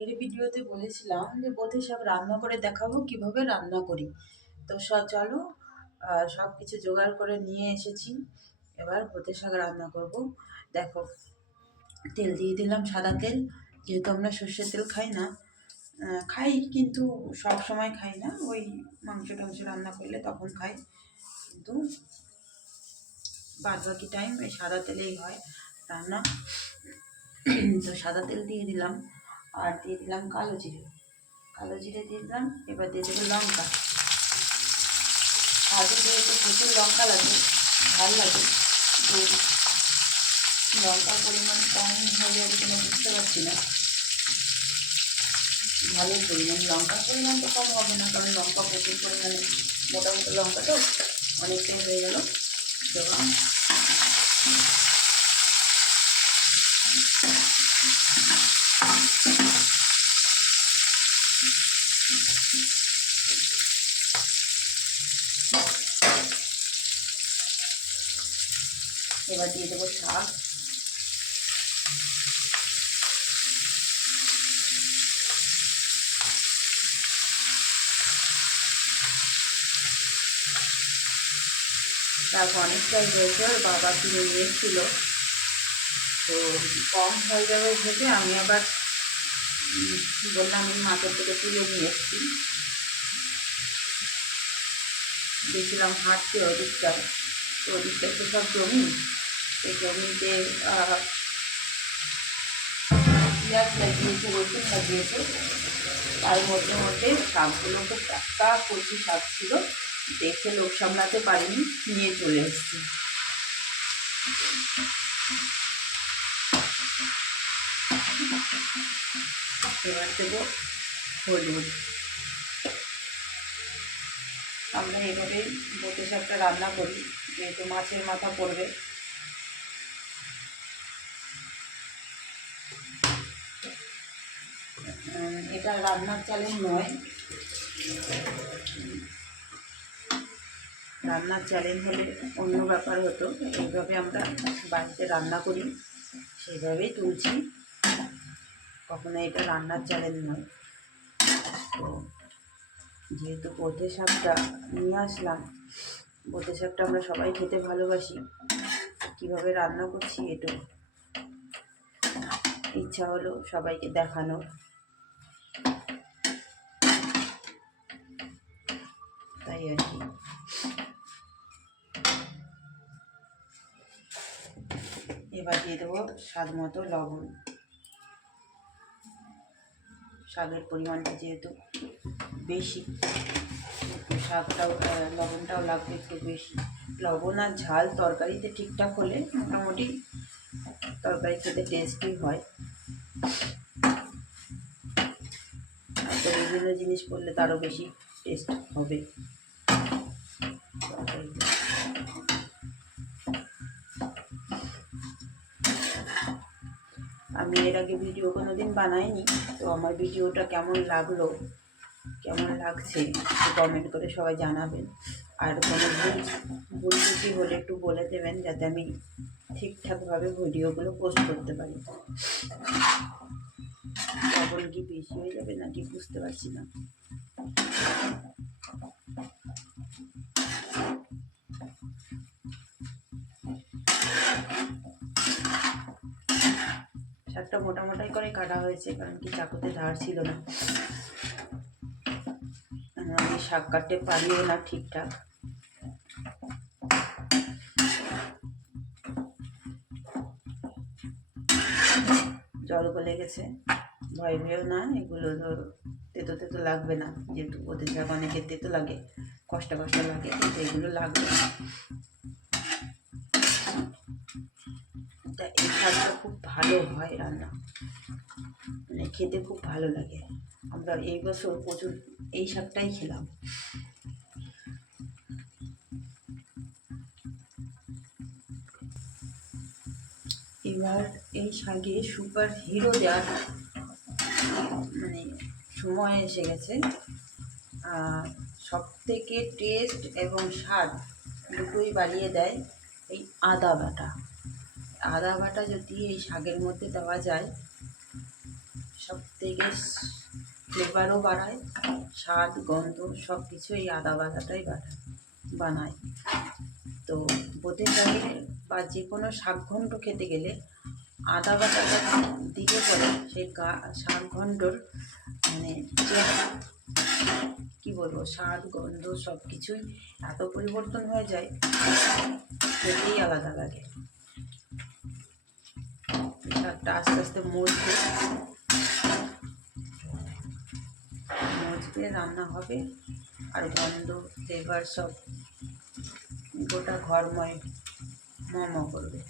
এর ভিডিওতে বলেছিলাম যে বোধে সব রান্না করে দেখাবো কিভাবে রান্না করি। তো চলো, সব কিছু জোগাড় করে নিয়ে এসেছি। এবার বোধে শাক রান্না করব। দেখো, তেল দিয়ে দিলাম, সাদা তেল। যেহেতু আমরা সর্ষের তেল খাই না, খাই কিন্তু সব সময় খাই না, ওই মাংস টাংস রান্না করলে তখন খাই, কিন্তু বাদ বাকি টাইম ওই সাদা তেলেই হয় রান্না। তো সাদা তেল দিয়ে দিলাম, আর দিয়ে দিলাম কালো জিরে। কালো জিরে দিয়ে দিলাম। এবার দিয়ে দেবো লঙ্কা। আগে যেহেতু প্রচুর লঙ্কা লাগে, ঝাল লাগে, তো লঙ্কার পরিমাণ কম হয়ে যাবে কিনা বুঝতে পারছি না। ঝালের পরিমাণ, লঙ্কার পরিমাণ তো কম হবে না, কারণ লঙ্কা প্রচুর পরিমাণে, মোটা মোটা লঙ্কা তো অনেকটাই হয়ে গেল দেওয়া। এবার দিয়ে দেবো শাক। শাক অনেকটাই হয়েছে, ওর বাবা কিনে নিয়ে এসেছিলো, তো কম হয়ে যাবে ভেবে আমি আবার বললাম আমি মাঠের থেকে তুলে নিয়ে এসেছি। গেছিলাম হাঁটতে ওদিকটায়, তো ওদিকটা তো সব জমি, সেই জমিতে পেঁয়াজ লাগিয়েছে, রসুন লাগিয়েছে, তার মধ্যে মধ্যে শাকগুলো খুব টাটকা কচি শাক ছিল, দেখে লোক সামলাতে পারিনি, নিয়ে চলে এসেছি। এবার দেবো হলুদ। আমরা এভাবেই বোঁদে শাকটা রান্না করি, যেহেতু মাছের মাথা পড়বে। এটা রান্নার চ্যালেঞ্জ নয়, রান্নার চ্যালেঞ্জ হলে অন্য ব্যাপার হতো। এইভাবে আমরা বাড়িতে রান্না করি, সেইভাবেই তুলছি, কখনো এটা রান্নার চ্যালেঞ্জ নয়। তো যেহেতু বোঁদে শাকটা নিয়ে আসলাম, বোঁদে শাকটা আমরা সবাই খেতে ভালোবাসি, কীভাবে রান্না করছি একটু ইচ্ছা হলো সবাইকে দেখানোর, তাই আর কি। এবার দিয়ে দেবো স্বাদ মতো লবণ। শাকের পরিমাণটা যেহেতু বেশি, শাকটাও লবণটাও লাগবে একটু বেশি। লবণ আর ঝাল তরকারিতে ঠিকঠাক হলে মোটামুটি তরকারি খেতে টেস্টি হয়, তো বিভিন্ন জিনিস করলে তারও বেশি টেস্ট হবে। আমি এর আগে ভিডিও কোনো দিন বানাইনি, তো আমার ভিডিওটা কেমন লাগলো, কেমন লাগছে একটু কমেন্ট করে সবাই জানাবেন। আর কোনো ভুল ত্রুটি হলে একটু বলে দেবেন, যাতে আমি ঠিকঠাকভাবে ভিডিওগুলো পোস্ট করতে পারি। লবণ কি বেশি হয়ে যাবে নাকি বুঝতে পারছি না। শাকটা মোটা মোটাই করে কাটা হয়েছে, কারণ কি চাকুতে ধার ছিল না, আমি শাক কাটতে পারিও না ঠিকঠাক। জল গলে গেছে, ভয় ভেও না, এগুলো তো তেতো তেতো লাগবে না, যেহেতু বোঁদে শাক অনেকের তেতো লাগে, কষ্ট কষ্ট লাগে, কিন্তু এগুলো লাগবে না। তা এই শাকটা খুব ভালো হয় রান্না, মানে খেতে খুব ভালো লাগে। আমরা এই বছর প্রচুর এই শাকটাই খেলাম। এবার এই শাকে সুপার হিরো দেওয়ার মানে সময় এসে গেছে। সব থেকে টেস্ট এবং স্বাদ দুটোই বাড়িয়ে দেয় এই আদা বাটা। আদা বাটা যদি এই শাকের মধ্যে দেওয়া যায়, সব থেকে ফ্লেভারও বাড়ায়, স্বাদ গন্ধ সব কিছু এই আদা বাটাটাই বানায়। তো বোঁদে শাকে বা যে কোনো শাকঘণ্ট খেতে গেলে আদা বাটাটা দিলে পরে সেই শাকঘণ্টর মানে যে কী বলবো স্বাদ গন্ধ সব কিছুই এত পরিবর্তন হয়ে যায়, খেতেই আলাদা লাগে। শাকটা আস্তে আস্তে মজবে রান্না হবে, আর গন্ধ ফ্লেভার সব গোটা ঘরময় মম করবে।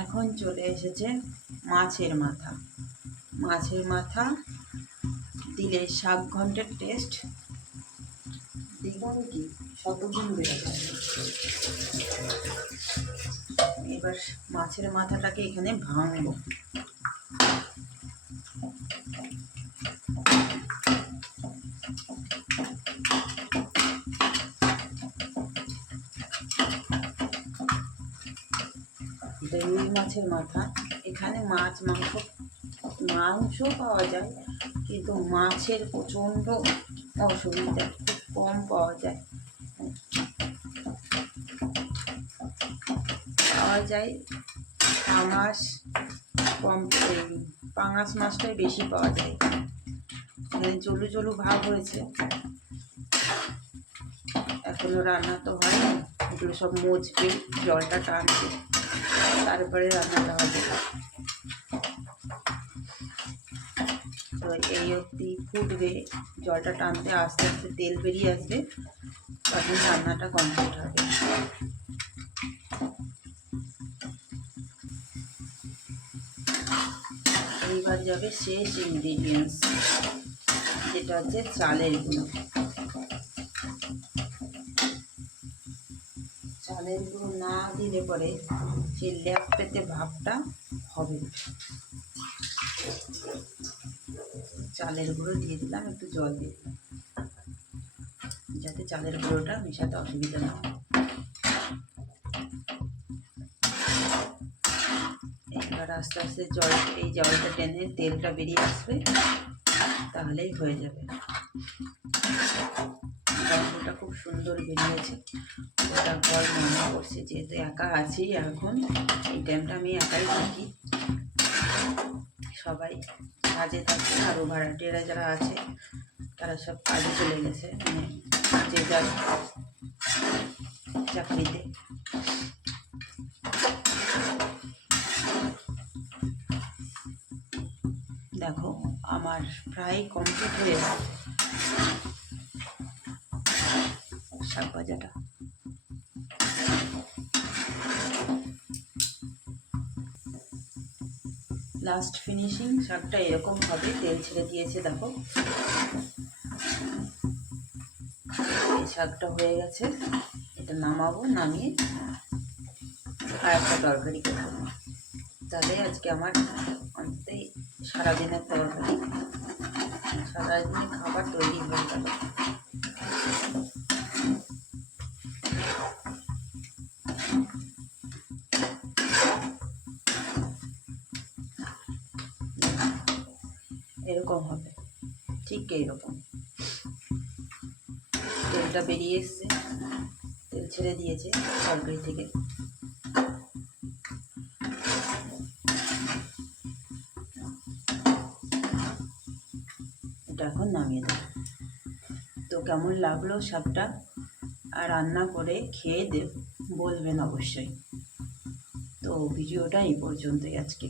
এখন চলে এসেছে মাছের মাথা। মাছের মাথা দিলে শাকঘণ্টের টেস্ট দ্বিগুণ কি শতগুণ বেড়ে যায়। এবার মাছের মাথাটাকে এখানে ভাঙবো। এটা রুই মাছের মাথা। এখানে মাংস পাওয়া যায়, কিন্তু মাছের প্রচণ্ড অসুবিধা, খুব কম পাওয়া যায়। পাঙাশ কম, পাঙাশ মাছটাই বেশি পাওয়া যায়। এখানে জলু জলু ভাব হয়েছে, এখনো রান্না তো হয়নি, এগুলো সব মজবে, জলটা টানছে, তারপরে রান্নাটা হবে। তো এই অবধি ফুটবে, জলটা টানতে আস্তে আস্তে তেল বেরিয়ে আসবে, তখন রান্নাটা কমপ্লিট হবে। এইবার যাবে শেষ ইনগ্রিডিয়েন্টস, যেটা হচ্ছে চালের গুঁড়ো। চালের গুঁড়ো না দিলে পরে সেই ল্যাপ পেতে ভাবটা হবে। চালের গুঁড়ো দিয়ে দিলাম, একটু জল দিয়ে দিলাম যাতে চালের গুঁড়োটা মেশাতে অসুবিধা না হয়। এবার আস্তে আস্তে এই জলটা টেনে তেলটা বেরিয়ে আসবে, তাহলেই হয়ে যাবে। গন্ধটা খুব সুন্দর বেরিয়েছে, ওটা ঘর মনে করছে, যেহেতু একা আছি এখন, এই টাইমটা আমি একাই থাকি, সবাই কাজে থাকে, আরও ভাড়াটিয়ারা যারা আছে তারা সব কাজে চলে গেছে, মানে যে যার চাকরিতে। দেখো আমার প্রায় কমপ্লিট হয়ে গেছে শাক ভাজাটা। লাস্ট ফিনিশিং শাকটা এরকম হবে, তেল ছেড়ে দিয়েছে দেখো। এই শাকটা হয়ে গেছে, এটা নামাবো, নামিয়ে আর একটা তরকারি করবো। তাহলে আজকে আমার অন্তত সারাদিনের তরকারি, সারাদিনের খাবার তৈরি হয়ে গেল। এরকম হবে, ঠিক এইরকম। তেলটা বেরিয়ে এসছে, তেল ছেড়ে দিয়েছে তরকারি থেকে। এটা এখন নামিয়ে দেব। তো কেমন লাগলো শাকটা, আর রান্না করে খেয়ে বলবেন অবশ্যই। তো ভিডিওটা এই পর্যন্তই আজকে।